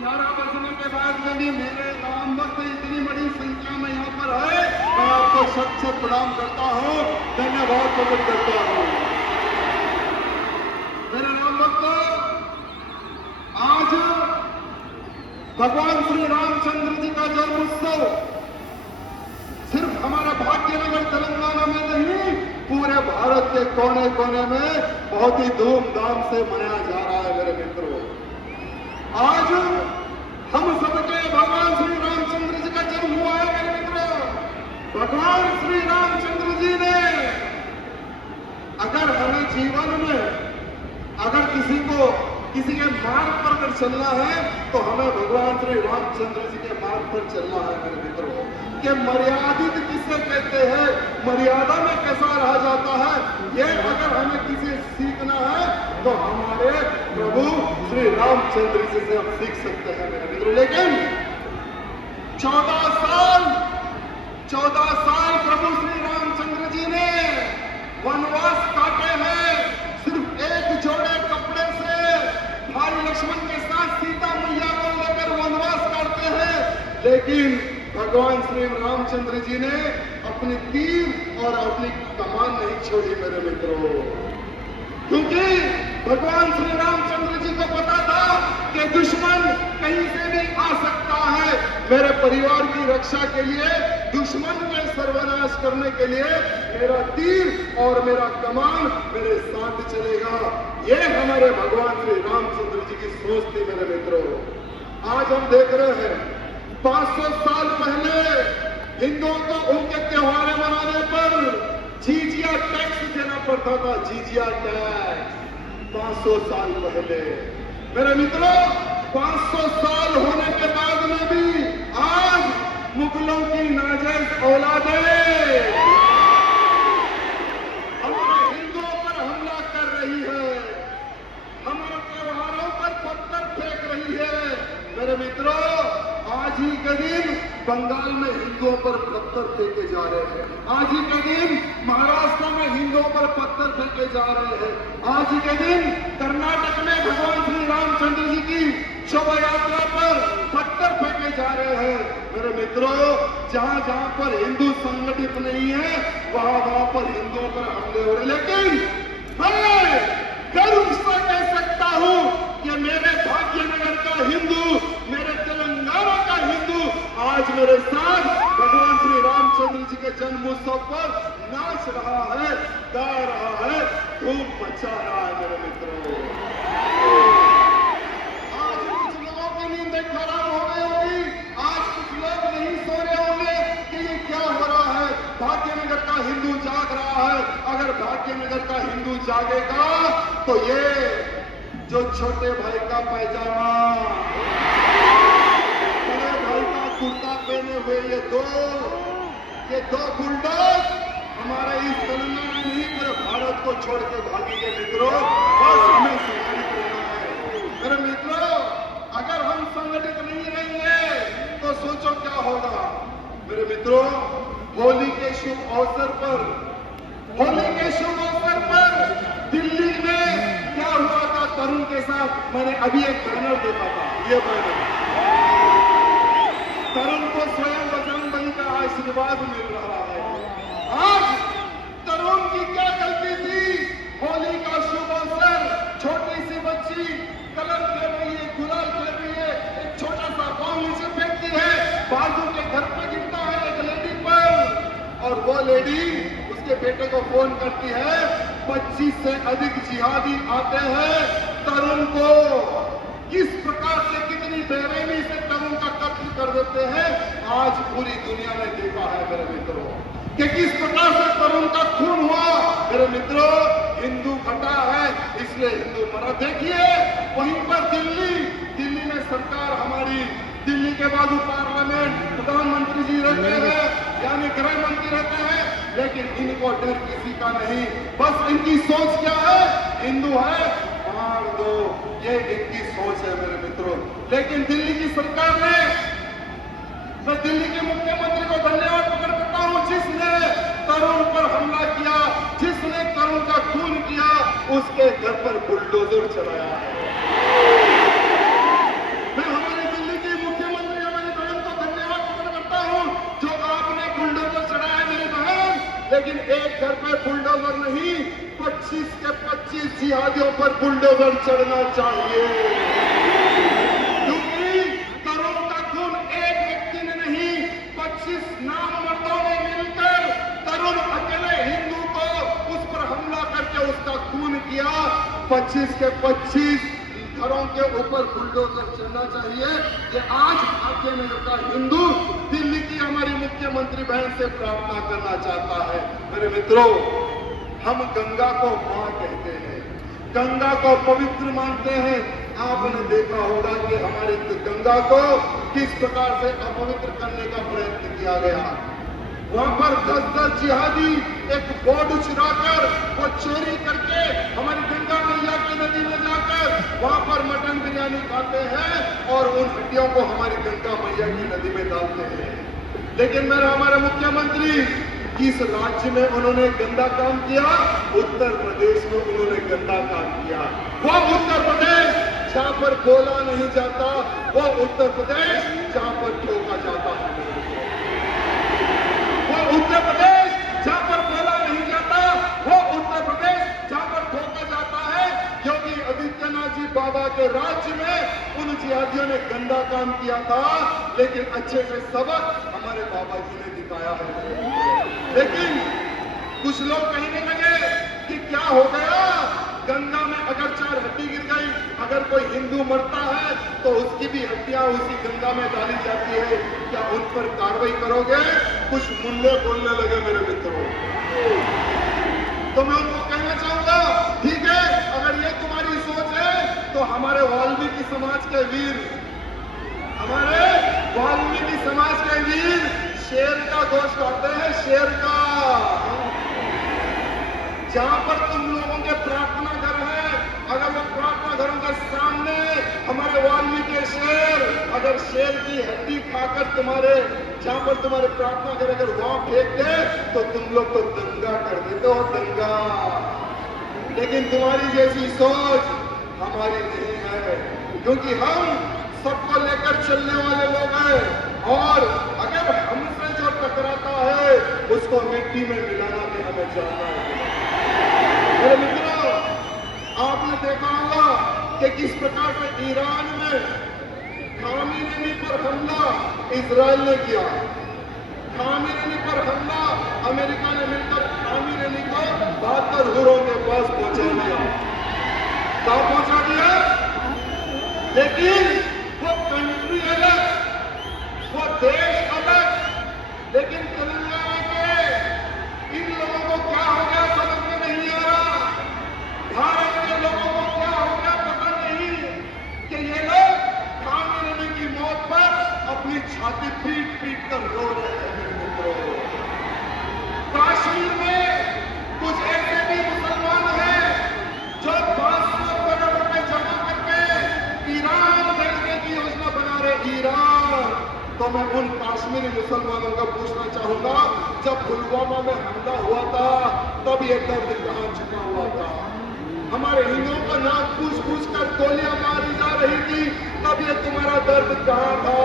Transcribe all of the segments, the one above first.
11 बजने के बाद में भी मेरे राम भक्त इतनी बड़ी संख्या में यहाँ पर है, मैं आपको शत शत प्रणाम करता हूँ, धन्यवाद प्रकट करता हूँ। मेरे राम भक्तों, आज भगवान श्री रामचंद्र जी का जन्म उत्सव सिर्फ हमारा भाग्यनगर तेलंगाना में नहीं, पूरे भारत के कोने कोने में बहुत ही धूमधाम से मनाया जा रहा है। मेरे मित्रों, आज हम सबके भगवान श्री रामचंद्र जी का जन्म हुआ है। मेरे मित्रों, भगवान श्री रामचंद्र जी ने अगर हमें जीवन में अगर किसी के मार्ग पर अगर चलना है तो हमें भगवान श्री रामचंद्र जी के मार्ग पर चलना है। मेरे मित्रों, कि मर्यादित किसे कहते हैं, मर्यादा में कैसा रहा जाता है, ये अगर हमें किसी सीखना है तो हमारे प्रभु श्री रामचंद्र जी से हम सीख सकते हैं। मेरे मित्रों, लेकिन 14 साल प्रभु श्री रामचंद्र जी ने वनवास काटे हैं, सिर्फ एक जोड़े कपड़े से भाई लक्ष्मण के साथ सीता मैया को लेकर वनवास काटते हैं, लेकिन भगवान श्री रामचंद्र जी ने अपनी तीर और अपनी कमान नहीं छोड़ी। मेरे मित्रों, क्योंकि भगवान श्री रामचंद्र जी को पता था कि दुश्मन कहीं से भी आ सकता है, मेरे परिवार की रक्षा के लिए, दुश्मन के सर्वनाश करने के लिए मेरा तीर और मेरा कमान मेरे साथ चलेगा। ये हमारे भगवान श्री रामचंद्र जी की सोच थी। मेरे मित्रों, आज हम देख रहे हैं 500 साल पहले हिंदुओं को उनके त्योहार मनाने पर जीजिया टैक्स देना पड़ता था। जीजिया टैक्स 500 साल पहले। मेरे मित्रों, 500 साल होने के बाद में भी आज मुगलों की नाजायज औलादें हमारे हिंदुओं पर हमला कर रही है, हमारे त्योहारों पर पत्थर फेंक रही है। मेरे मित्रों, आज ही के दिन बंगाल में हिंदुओं पर पत्थर फेंके जा रहे हैं, आज ही के दिन महाराष्ट्र में हिंदुओं पर पत्थर फेंके जा रहे हैं, आज ही के दिन कर्नाटक में भगवान श्री रामचंद्र जी की शोभा यात्रा पर पत्थर फेंके जा रहे हैं। मेरे मित्रों, जहां जहां पर हिंदू संगठित नहीं है वहां पर हिंदुओं पर हमले हो रहे, लेकिन मैं गर्व से कह सकता हूं कि मेरे भाग्यनगर का हिंदू, मेरे तेलंगाना का हिंदू आज मेरे साथ भगवान श्री रामचंद्र जी के जन्मोत्सव पर नाच रहा है, गा रहा है, धूम मचा रहा है। मेरे मित्रों, आज कुछ लोगों की नींद खराब हो गई होगी, आज कुछ लोग नहीं सो रहे होंगे कि ये क्या हो रहा है, भाग्यनगर का हिंदू जाग रहा है। अगर भाग्यनगर का हिंदू जागेगा तो ये जो छोटे भाई का पैजामा, बड़े भाई का कुर्ता पहने हुए ये दो बुलडॉग हमारे इस तेलंगाना नहीं पूरे भारत को छोड़ के भागेंगे। मित्रों, बस हमें संगठित रहना है। मेरे मित्रों, अगर हम संगठित नहीं रहेंगे तो सोचो क्या होगा। मेरे मित्रों, होली के शुभ अवसर पर दिल्ली में क्या हुआ था तरुण के साथ, मैंने अभी एक बैनर देखा था। ये बैनर तरुण को स्वयं बजरंगबली का आशीर्वाद मिल रहा है। आज तरुण की क्या गलती थी? होली का शुभ अवसर, छोटी सी बच्ची कलर खेल रही है, गुलाल खेल रही है, एक छोटा सा बॉल नीचे फेंकती है, बाजू के घर पे गिरता है एक लेडी पर, और वो लेडी उसके बेटे को फोन करती है, 25 से अधिक जिहादी आते हैं, तरुण को किस प्रकार से, कितनी बेरहमी से तरुण का कत्ल कर देते हैं। आज पूरी दुनिया ने देखा है मेरे मित्रों कि किस प्रकार से तरुण का खून हुआ। मेरे मित्रों, हिंदू घटा है इसलिए हिंदू मरा। देखिए वहीं पर दिल्ली में सरकार हमारी, दिल्ली के बाजू पार्लियामेंट, प्रधानमंत्री जी रहते हैं, यानी गृह मंत्री रहते हैं, लेकिन इनको डर किसी का नहीं। बस इनकी सोच क्या है, हिंदू है मार दो, ये इनकी सोच है मेरे मित्रों। लेकिन दिल्ली की सरकार ने, मैं दिल्ली के मुख्यमंत्री को धन्यवाद प्रकट करता हूं जिसने तरुण पर हमला किया, जिसने तरुण का खून किया, उसके घर पर बुलडोजर चलाया है। मैं हमारे बुलडोजर चढ़ना चाहिए, क्योंकि करोड़ों का खून एक व्यक्ति ने नहीं, 25 नामर्दों ने मिलकर तरुण अकेले हिंदू को उस पर हमला करके उसका खून किया। 25 के 25 घरों के ऊपर बुलडोजर चलना चाहिए। ये आज भारतीय नगर का हिंदू दिल्ली की हमारी मुख्यमंत्री बहन से प्रार्थना करना चाहता है। मेरे मित्रों, हम गंगा को मां कहते हैं, गंगा को पवित्र मानते हैं। आपने देखा होगा कि हमारी गंगा को किस प्रकार से अपवित्र करने का प्रयत्न किया गया। वहां पर 10-10 जिहादी एक बोर्ड चुराकर वो चोरी करके हमारी गंगा मैया की नदी में जाकर वहां पर मटन बिरयानी खाते हैं और उन हड्डियों को हमारी गंगा मैया की नदी में डालते हैं। लेकिन मेरा हमारे मुख्यमंत्री किस राज्य में उन्होंने गंदा काम किया? उत्तर प्रदेश में उन्होंने गंदा काम किया। वो उत्तर प्रदेश जहां पर बोला नहीं जाता, वो उत्तर प्रदेश जहां पर ठोका जाता है। वो उत्तर प्रदेश जहां पर बोला नहीं जाता, वो उत्तर प्रदेश जहां पर ठोका जाता है। योगी आदित्यनाथ जी बाबा के राज्य में उन जिहादियों ने गंदा काम किया था, लेकिन अच्छे से सबक हमारे बाबा जी ने दिखाया है। लेकिन कुछ लोग कहने लगे कि क्या हो गया, गंगा में अगर 4 हड्डी गिर गई, अगर कोई हिंदू मरता है तो उसकी भी हड्डियां उसी गंगा में डाली जाती है, क्या उन पर कार्रवाई करोगे? कुछ मुल्ले बोलने लगे मेरे मित्रों। तो मैं उनको कहना चाहूंगा, ठीक है, अगर ये तुम्हारी सोच है तो हमारे वाल्मीकि समाज के वीर, हमारे वाल्मीकि समाज के वीर शेर का गोश्त खाते हैं, शेर का। जहां पर तुम लोगों के प्रार्थना घर है, अगर वो प्रार्थना घरों के सामने हमारे वाल्मीकि शेर, अगर शेर की हड्डी खाकर तुम्हारे जहां पर तुम्हारे प्रार्थना घर अगर वहां फेंक दे तो तुम लोग तो दंगा कर देते हो, दंगा। लेकिन तुम्हारी जैसी सोच हमारी नहीं है, क्योंकि हम सबको लेकर चलने वाले लोग हैं और अगर हमसे जो टकराता है उसको मिट्टी में मिलाना भी हमें जानना है। मेरे मित्रों, आपने देखा होगा कि किस प्रकार से ईरान में खामेनी पर हमला इजराइल ने किया। खामेनी पर हमला अमेरिका ने मिलकर खामेनी को 72 हुरों के पास पहुंचा दिया। कहां पहुंचा दिया? लेकिन वो कंट्री अलग, वो देश अलग, लेकिन तेलंगाना के इन लोगों को क्या हो गया समझ में नहीं आ रहा। भारत के लोगों को क्या हो गया पता नहीं कि ये लोग खामेनी की मौत पर अपनी छाती पीट पीट कर रो रहे हैं। मित्रों, कश्मीर में कुछ ऐसे भी मुसलमान हैं जो 500 करोड़ रुपए जमा करके ईरान भेजने की योजना बना रहे। ईरान, तो मैं उन कश्मीरी मुसलमानों का पूछना चाहूंगा, जब पुलवामा में हमला हुआ था तब ये दर्द कहां छुपा हुआ था? हमारे हिंदुओं को नाक पूछ कर गोलियां मारी जा रही थी, तब ये तुम्हारा दर्द कहां था?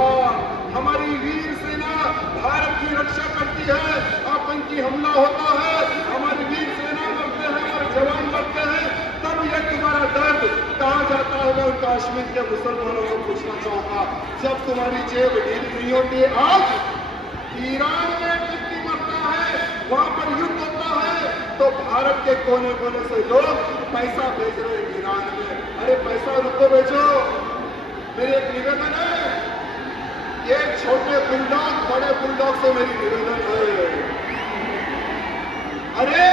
हमारी वीर सेना भारत की रक्षा करती है, आतंकी हमला होता है, हमारी वीर सेना मरते हैं, हमारे जवान मरते हैं, तब ये तुम्हारा दर्द कहां जाता है? मैं कश्मीर के मुसलमानों को पूछना चाहूंगा, जब तुम्हारी जेब ढीली नहीं होती। आज ईरान में व्यक्ति मरता है, वहां पर युद्ध होता है, तो भारत के कोने कोने से लोग पैसा भेज रहे हैं ईरान में। अरे पैसा रुको भेजो। मेरी एक निवेदन है, ये छोटे बुलडॉग बड़े बुलडॉग से मेरी निवेदन है, अरे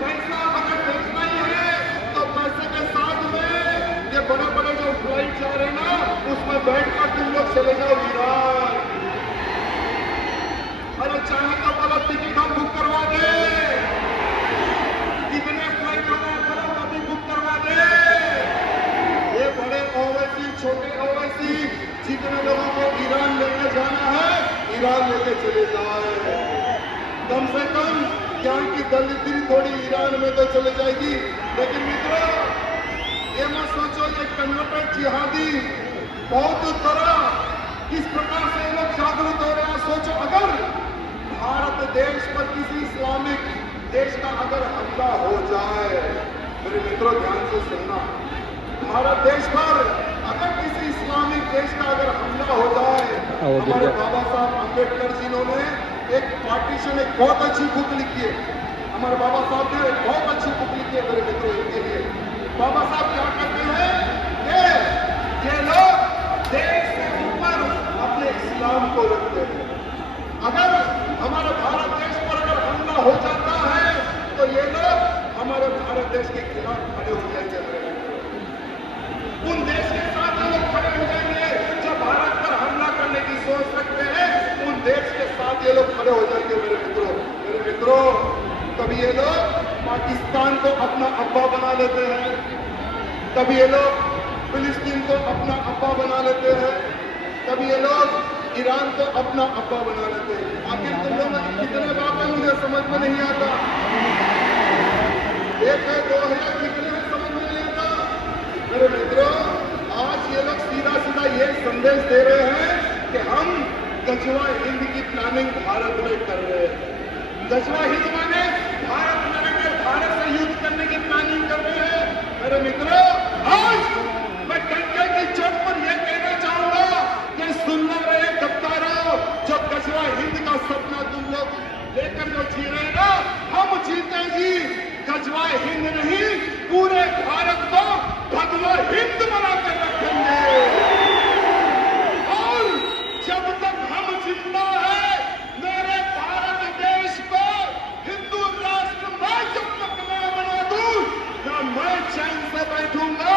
पैसा अगर भेजना ही है तो पैसे के साथ में ये बड़े बड़े जो फ्लाइट जा रहे हैं ना, उसमें बैठकर तुम लोग चले जाओ ईरान। अरे चाहे तो गलत टिकट हम बुक करवा दे, कितने फ्लाइट होना है अभी बुक करवा दे। ये बड़े ओवैसी छोटे ओवैसी जितने लोगों को ईरान लेके जाना है, ईरान लेके चले जाए। कम से कम यहाँ की दलित थोड़ी ईरान में तो चले जाएगी। लेकिन मित्रों, ये मत सोचो ये कन्वर्टेड जिहादी बहुत तरह किस प्रकार से ये लोग जागरूक हो रहे हैं। सोचो अगर भारत देश पर किसी इस्लामिक देश का अगर हमला हो जाए, मेरे मित्रों ध्यान से सुनना, भारत देश पर अगर किसी इस्लामिक देश का अगर हमला हो जाए, हमारे बाबा साहब अम्बेडकर जिन्होंने एक पार्टीशन, एक बहुत अच्छी बुक लिखी है, हमारे बाबा साहब ने एक बहुत अच्छी बुक लिखी है मेरे मित्रों इनके लिए। बाबा साहब क्या कहते हैं कि ये लोग देश से ऊपर अपने इस्लाम को रखते हैं। अगर हमारे भारत देश पर अगर हमला हो जाता है तो ये लोग हमारे भारत देश के खिलाफ खड़े हो जाएंगे। उन देश के साथ ये लोग खड़े हो जाएंगे जो भारत पर हमला करने की सोच रखते हैं, उन देश के साथ ये लोग खड़े हो जाएंगे। मेरे मित्रों, कभी ये लोग पाकिस्तान को अपना अब्बा बना लेते हैं, कभी ये लोग फिलिस्तीन को अपना अब्बा बना लेते हैं, कभी ये लोग ईरान को अपना अब्बा बना लेते हैं। आखिर तुम लोग कितने बात है मुझे समझ में नहीं आता। एक है, दो है, कितने हैं समझ में नहीं आता। मेरे मित्रों, आज ये लोग सीधा सीधा ये संदेश दे रहे हैं कि हम गजवा हिंद की प्लानिंग भारत में कर रहे हैं। गजवा हिंद माने भारत में भारत से युद्ध करने की प्लानिंग कर रहे हैं। मेरे मित्रों, आज मैं डंके की चोट पर यह कहना चाहूंगा कि सुनना रहे गद्दारों, जो गजवा हिंद का सपना तुम लोग लेकर जो जी रहे हैं ना, हम जीते जी गजवा हिंद नहीं, पूरे भारत को भगवा हिंद बनाकर रखेंगे। और जब तक हम जिंदा है, मेरे भारत देश को हिंदू राष्ट्र मैं जब तक न बना दूं, ना मैं चैन से बैठूंगा,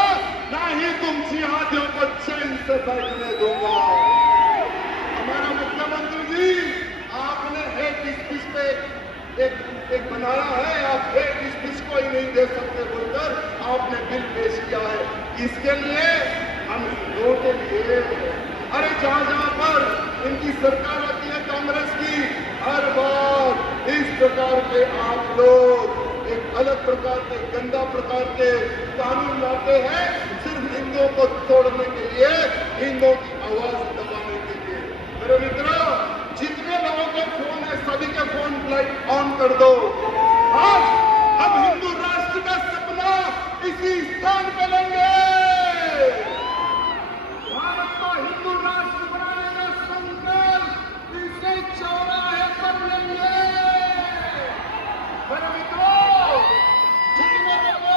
ना ही तुम जिहादियों को चैन से बैठने दूंगा। हमारा मुख्यमंत्री जी, आपने हेट स्पीच पे एक बनाया है, आप हेट स्पीच को ही नहीं दे सकते बोलकर आपने बिल पेश किया है। इसके लिए हम हिंदुओं के लिए, अरे जहां जहां पर इनकी सरकार आती है कांग्रेस की, हर बार इस प्रकार के आप लोग एक अलग प्रकार के गंदा प्रकार के कानून लाते हैं, सिर्फ हिंदुओं को तोड़ने के लिए, हिंदुओं की आवाज दबाने के लिए। मेरे मित्रों, जितने लोगों के फोन है सभी के फोन लाइट ऑन कर दो। आज हम हिंदू राष्ट्र का सपना इसी स्थान पे लेंगे। भारत को हिंदू राष्ट्र बनाने का संकल्प इसे चौराहे पर लेंगे। मेरे मित्रों, जितने लोग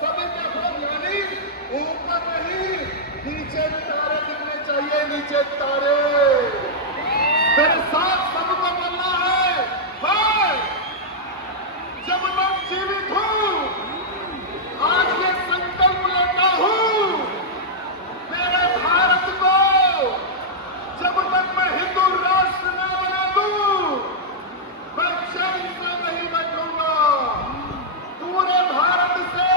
सभी के फोन यानी ऊपर नहीं, नीचे तारे दिखने चाहिए, नीचे तारे। मेरे साथ सबको बोलना है, मैं जब तक जीवित हूं आज ये संकल्प लेता हूं, मेरे भारत को जब तक मैं हिंदू राष्ट्र न बना दूं, मैं चैन से नहीं बैठूंगा। पूरे भारत से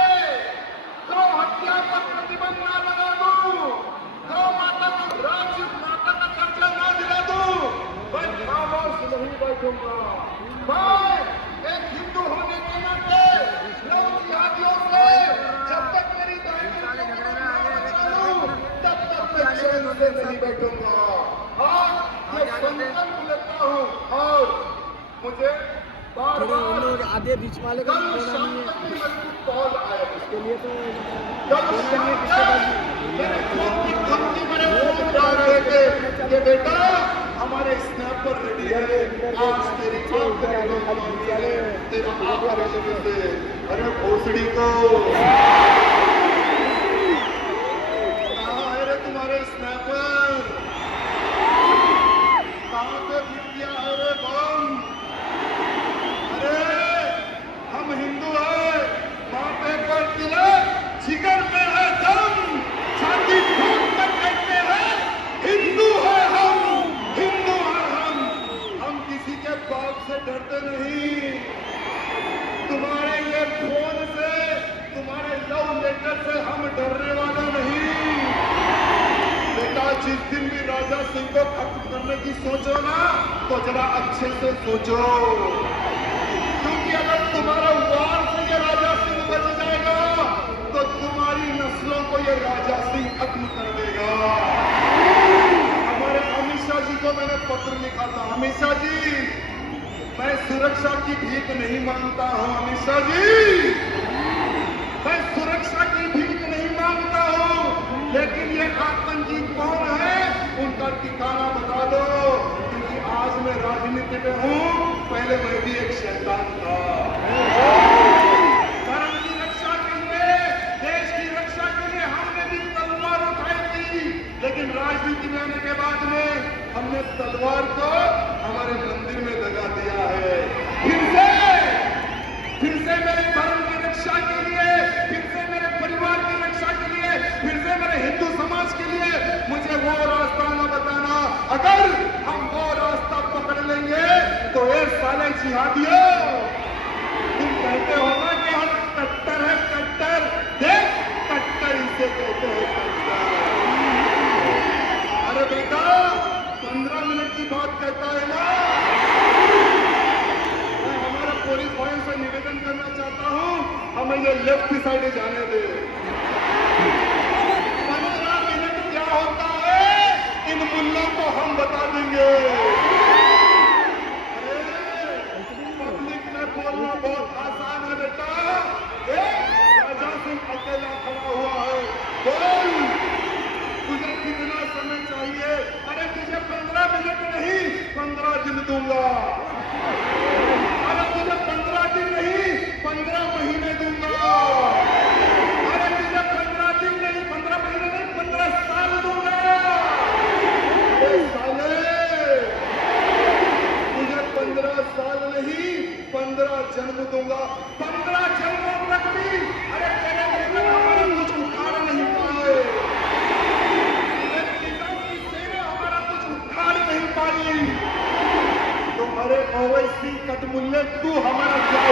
गौ हत्या पर प्रतिबंध न लगा दूं, गौ माता को राज्य माता का दर्जा न दिला दूं, मैं खामोश नहीं बैठूंगा। मैं एक हिंदू होने के नाते लव जिहादियों से जब तक मेरी तब तक मैं चैन से नहीं बैठूंगा। आज ये संकल्प लेता हूं और मुझे बार-बार आधे बीच वाले का कल शाम तक भी मेरे को कॉल आया, इसके लिए तो कल शाम तक मेरे फोन की धमकी मेरे फोन जा रहे थे कि बेटा हमारे स्नैपर रेडी है, आज तेरी आंख तेरा आंख रेडी से। अरे भोसड़ी को कहाँ है रे तुम्हारे स्नैपर, कहाँ पे फिर किया है रे बम। अरे हम हिंदू है, माथे पर तिलक, जिगर में है दम, छाती ठोक कर कहते हैं हिंदू है हम, हिंदू है हम किसी के बाप से डरते नहीं। तुम्हारे ये फोन से, तुम्हारे लव लेटर से हम डरने वाले नहीं। बेटा, जिस दिन भी राजा सिंह को खत्म करने की सोचो ना, तो जरा अच्छे से सोचो, क्योंकि अगर तुम्हारा वार से ये राजा सिंह बच जाएगा तो तुम्हारी नस्लों को ये राजा सिंह खत्म कर देगा। हमारे अमित शाह जी को मैंने पत्र लिखा था, अमित शाह जी मैं सुरक्षा की भीख नहीं मांगता हूं, अमित शाह जी मैं सुरक्षा की भीख नहीं मांगता ठिकाना बता दो, क्योंकि आज मैं राजनीति में हूं, पहले मैं भी एक शैतान था। धर्म की रक्षा के लिए, देश की रक्षा के लिए हमने भी तलवार उठाई थी, लेकिन राजनीति में आने के बाद में हमने तलवार को हमारे मंदिर में लगा दिया है। फिर से मेरे धर्म की रक्षा के लिए, फिर से मेरे परिवार की रक्षा के लिए, फिर से मेरे हिंदू समाज के लिए मुझे वो रास्ता न बताना। अगर हम वो रास्ता पकड़ लेंगे तो ये साले जिहादियों, तुम कहते हो ना कि हम कट्टर है, कट्टर, देख कट्टर इसे कहते हैं, कट्टर। अरे बेटा 15 मिनट की बात कहता है ना, मैं हमारे पुलिस भाइयों से निवेदन करना चाहता हूं, हमें ये लेफ्ट साइड जाने दे। 15 मिनट क्या होता है इन मुल्लों को हम बता देंगे। पब्लिक में बोलना बहुत आसान है बेटा, राजा सिंह अकेला खड़ा हुआ है, बोल तुझे कितना समय चाहिए? अरे तुझे 15 मिनट नहीं 15 दिन दूंगा। अरे तुझे 15 दिन नहीं 15 महीने दूंगा। अरे तुझे 15 दिन नहीं 15 महीने नहीं 15 साल दूंगा। अरे साले तुझे 15 साल नहीं 15 जन्म दूंगा। 15 जन्मों तक भी अरे तेरे लेकर हमारा कुछ उखाड़ नहीं पाए, हमारा कुछ उखाड़ नहीं पाई। तुम्हारे ओवैसी कटमुल्ले तू हमारा क्या